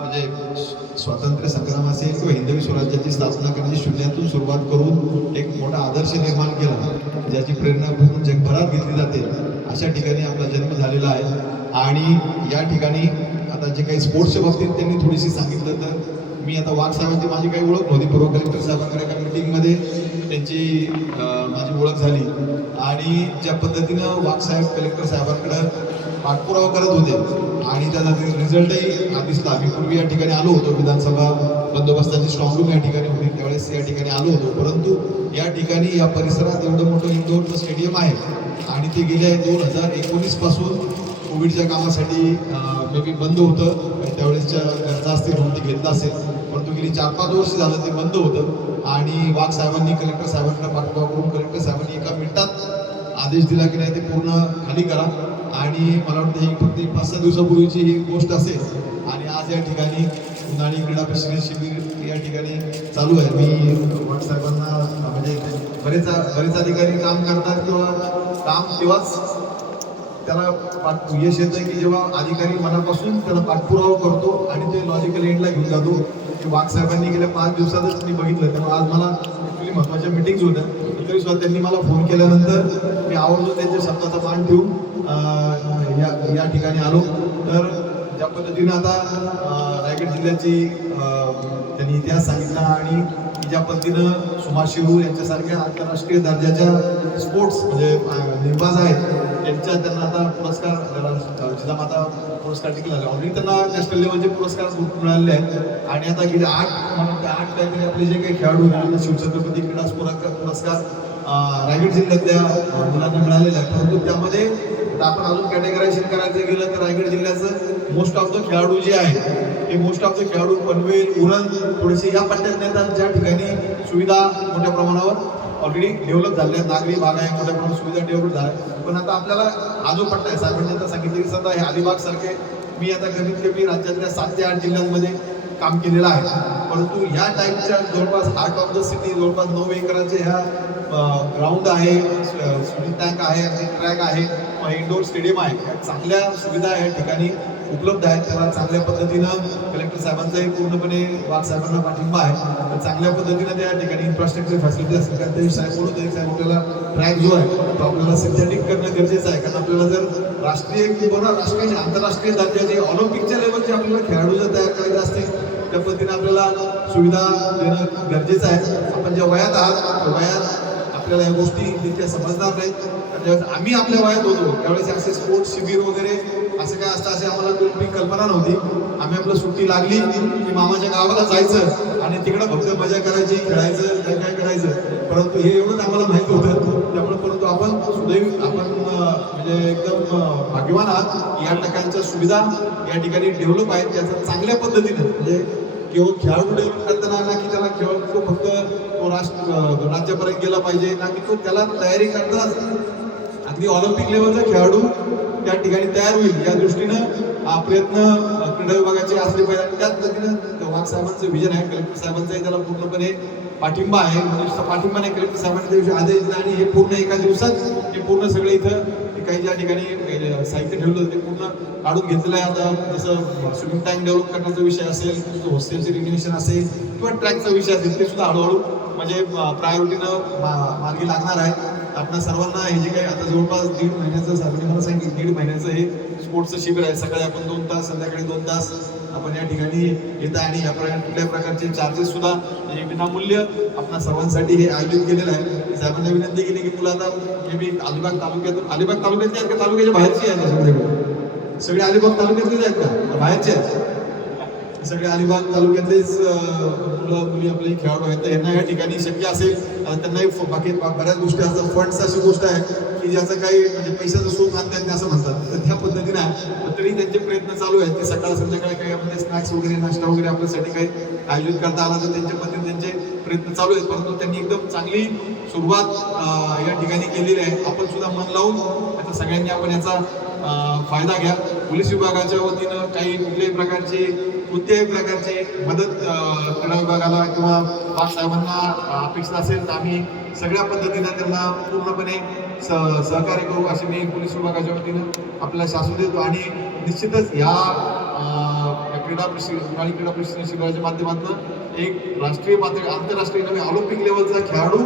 म्हणजे स्वातंत्र्य संग्राम असेल किंवा हिंदवी स्वराज्याची स्थापना करण्याची शून्यातून सुरुवात करून एक मोठा आदर्श निर्माण केला, ज्याची प्रेरणा पूर्ण जगभरात घेतली जाते, अशा ठिकाणी आपला जन्म झालेला आहे. आणि या ठिकाणी आता जे काही स्पोर्ट्सच्या बाबतीत त्यांनी थोडीशी सांगितलं, तर मी आता वाघ साहेबांची माझी काही ओळख नव्हती. पूर्व कलेक्टर साहेबांकडे एका मिटिंगमध्ये त्यांची माझी ओळख झाली आणि ज्या पद्धतीनं वाघ साहेब कलेक्टर साहेबांकडं पाठपुरावा करत होते आणि त्याचा रिझल्टही दिसला. मी पूर्वी या ठिकाणी आलो होतो, विधानसभा बंदोबस्ताची स्ट्रॉंग रूम या ठिकाणी होती, त्यावेळेस या ठिकाणी आलो होतो. परंतु या ठिकाणी या परिसरात एवढं मोठं इंडोरचं स्टेडियम आहे आणि ते गेल्या 2019 पासून कोविडच्या कामासाठी मे बी बंद होतं. त्यावेळेसच्या गरजा असतील म्हणून ते घेतलं असेल, परंतु गेली 4-5 वर्ष झालं ते बंद होतं. आणि वाघ साहेबांनी कलेक्टर साहेबांकडे पाठपुरावा करून कलेक्टर साहेबांनी एका मिनिटात आदेश दिला की नाही ते पूर्ण खाली करा. आणि मला वाटतं ही फक्त 5-6 दिवसापूर्वीची ही गोष्ट असेल आणि आज या ठिकाणी उन्हाळी क्रीडा प्रशिक्षण शिबिर या ठिकाणी चालू आहे. मी वाघ साहेबांना म्हणजे बरेच अधिकारी काम करतात किंवा काम तेव्हाच त्याला यश येतं की जेव्हा अधिकारी मनापासून त्याला पाठपुरावा करतो आणि ते लॉजिकल एंडला घेऊन जातो. की वाघ साहेबांनी गेल्या 5 दिवसातच मी बघितलं, त्यामुळे आज मला ॲक्च्युली महत्त्वाच्या मीटिंग्स होत्या, तरी सुद्धा त्यांनी मला फोन केल्यानंतर मी आवर्जून त्यांच्या शब्दाचा मान ठेवून या ठिकाणी आलो. तर ज्या पद्धतीनं आता रायगड जिल्ह्याची त्यांनी इतिहास सांगितला आणि ज्या पद्धतीनं सुभाष शिरूर यांच्यासारख्या आंतरराष्ट्रीय दर्जाच्या स्पोर्ट्स म्हणजे निर्बाज आहेत, त्यांना आता पुरस्कार जिजामाता पुरस्कार देखील झाले. ऑलरेडी त्यांना नॅशनल लेवलचे पुरस्कार मिळालेले आहेत. आणि आता गेले 8 काहीतरी आपले जे काही खेळाडू शिवछत्रपती क्रीडा पुरस्कार रायगड जिल्ह्यातल्या मुलांना मिळालेला आहे. परंतु त्यामध्ये आपण अजून कॅटेगरायझेशन करायचं गेलं तर रायगड जिल्ह्याचं मोस्ट ऑफ द खेळाडू जे आहे हे मोस्ट ऑफ द खेळाडू पनवेल, उरण थोडेसे या पट्ट्यात नेतात, ज्या ठिकाणी सुविधा मोठ्या प्रमाणावर ऑलरेडी डेव्हलप झाल्या आहेत. नागरी भाग आहे, मोठ्या प्रमाणात सुविधा डेव्हलप झाल्या. पण आता आपल्याला हा जो पट्टा आहे, साहेबांनी आता सांगितलं की सध्या हे अलिबाग सारखे मी आता कमीत कमी राज्यातल्या 7 ते 8 जिल्ह्यांमध्ये काम केलेलं आहे. परंतु ह्या टाईपच्या जवळपास हार्ट ऑफ द सिटी जवळपास 9 एकराचे ह्या ग्राउंड आहे, स्विमिंग टँक आहे, ट्रॅक आहे, इंडोर स्टेडियम आहे, ह्या चांगल्या सुविधा या ठिकाणी उपलब्ध आहेत. त्याला चांगल्या पद्धतीनं कलेक्टर साहेबांचाही पूर्णपणे वाघ साहेबांना पाठिंबा आहे. तर चांगल्या पद्धतीनं त्या ठिकाणी इन्फ्रास्ट्रक्चर फॅसिलिटी असतील, कारण ते साहेब बोलत होते साहेब आपल्याला ट्रॅक जो आहे तो आपल्याला सिंथेटिक करणं गरजेचं आहे. कारण आपल्याला जर राष्ट्रीय किंवा राष्ट्रीय आंतरराष्ट्रीय दर्जाचे ऑलिम्पिकच्या लेवलचे आपल्याला खेळाडू जर तयार करायचे असतील, त्या पद्धतीने आपल्याला सुविधा देणं गरजेचं आहे. आपण ज्या वयात आहात त्या वयात आपल्याला या गोष्टी तितक्या समजणार नाहीत. ज्यावेळेस आम्ही आपल्या वयात होतो त्यावेळेस असे स्पोर्ट्स शिबिर वगैरे असं काय असतं असे आम्हाला कोणती कल्पना नव्हती. आम्ही आपलं सुट्टी लागली की मामाच्या गावाला जायचं आणि तिकडं फक्त मजा करायची, खेळायचं, काय करायचं. परंतु हे एवढंच आम्हाला माहीत होतं. त्यामुळे परंतु आपण सुदैव आपण म्हणजे एकदम भाग्यवान आहात की या ठिकाणच्या सुविधा या ठिकाणी डेव्हलप आहेत. त्याचं चांगल्या पद्धतीनं म्हणजे केवळ खेळाडू डेव्हलप करताना ना की त्याला खेळ तो फक्त तो राज्यापर्यंत गेला पाहिजे, ना की तो त्याला तयारी करताना अगदी ऑलिम्पिक लेवलचा खेळाडू त्या ठिकाणी तयार होईल या दृष्टीनं प्रयत्न क्रीडा विभागाचे असले पाहिजे. आणि त्याच पद्धतीनं वाघ साहेबांचं विजन आहे, कलेक्टर साहेबांचाही त्याला पूर्णपणे पाठिंबा आहे. पाठिंबा नाही, कलेक्टर साहेबांनी त्या दिवशी आदेश दिला आणि हे पूर्ण एका दिवसात हे पूर्ण सगळे इथं काही ज्या ठिकाणी साहित्य ठेवलं होतं ते पूर्ण काढून घेतलेलं आहे. आता जसं स्विमिंग टँक डेव्हलप करण्याचा विषय असेल, हॉस्टेलचे रिनोव्हेशन असेल किंवा ट्रॅकचा विषय असेल, ते सुद्धा हळूहळू म्हणजे प्रायोरिटीनं मार्गी लागणार आहे. आपल्या सर्वांना हे जे काही आता जवळपास 1.5 महिन्याचं साहेबांनी मला सांगितलं 1.5 महिन्याचं हे स्पोर्ट्सचं शिबिर आहे. सकाळी आपण 2 तास, संध्याकाळी 2 तास आपण या ठिकाणी येतं आणि या कुठल्या प्रकारचे चार्जेस सुद्धा म्हणजे विनामूल्य आपल्या सर्वांसाठी हे आयोजित केलेलं आहे. साहेबांना विनंती केली की तुला आता हे मी अलिबाग तालुक्यातून अलिबाग तालुक्यातले आहेत का तालुक्याच्या बाहेरची आहेत सगळे अलिबाग तालुक्यातलेच आहेत का बाहेरचे आहेत? सगळे अलिबाग तालुक्यातलेच मुलं मुली आपले खेळाडू आहेत. तर यांना या ठिकाणी शक्य असेल त्यांनाही बाकी बऱ्याच गोष्टी असतात. फंड्स अशी गोष्ट आहे की ज्याचं काही म्हणजे पैशाचं सुख आणता येत नाही असं म्हणतात. तर त्या पद्धतीनं तरी त्यांचे प्रयत्न चालू आहेत की सकाळ संध्याकाळी काही आपले स्नॅक्स वगैरे नाश्ता वगैरे आपल्यासाठी काही आयोजित करता आला तर त्यांच्या पद्धतीने त्यांचे प्रयत्न चालू आहेत. परंतु त्यांनी एकदम चांगली सुरुवात या ठिकाणी केलेली आहे. आपण सुद्धा मन लावून आता सगळ्यांनी आपण याचा फायदा घ्या. पोलीस विभागाच्या वतीनं काही कोणत्याही प्रकारची मदत क्रीडा विभागाला किंवा वाघ साहेबांना अपेक्षित असेल तर आम्ही सगळ्या पद्धतीनं त्यांना पूर्णपणे सहकार्य करू असे मी पोलीस विभागाच्या वतीनं आपल्याला शासन देतो. आणि निश्चितच ह्या उन्हाळी क्रीडा प्रशिक्षण शिबिराच्या माध्यमातून एक राष्ट्रीय पातळी आंतरराष्ट्रीय नव्हे ऑलिम्पिक लेवलचा खेळाडू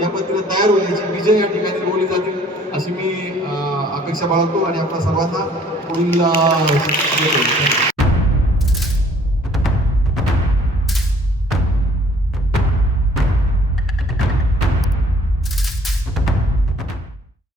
या पद्धतीने तयार होण्याची विजय या ठिकाणी रोवली जातील अशी मी अपेक्षा बाळगतो आणि आपल्या सर्वांना पुढील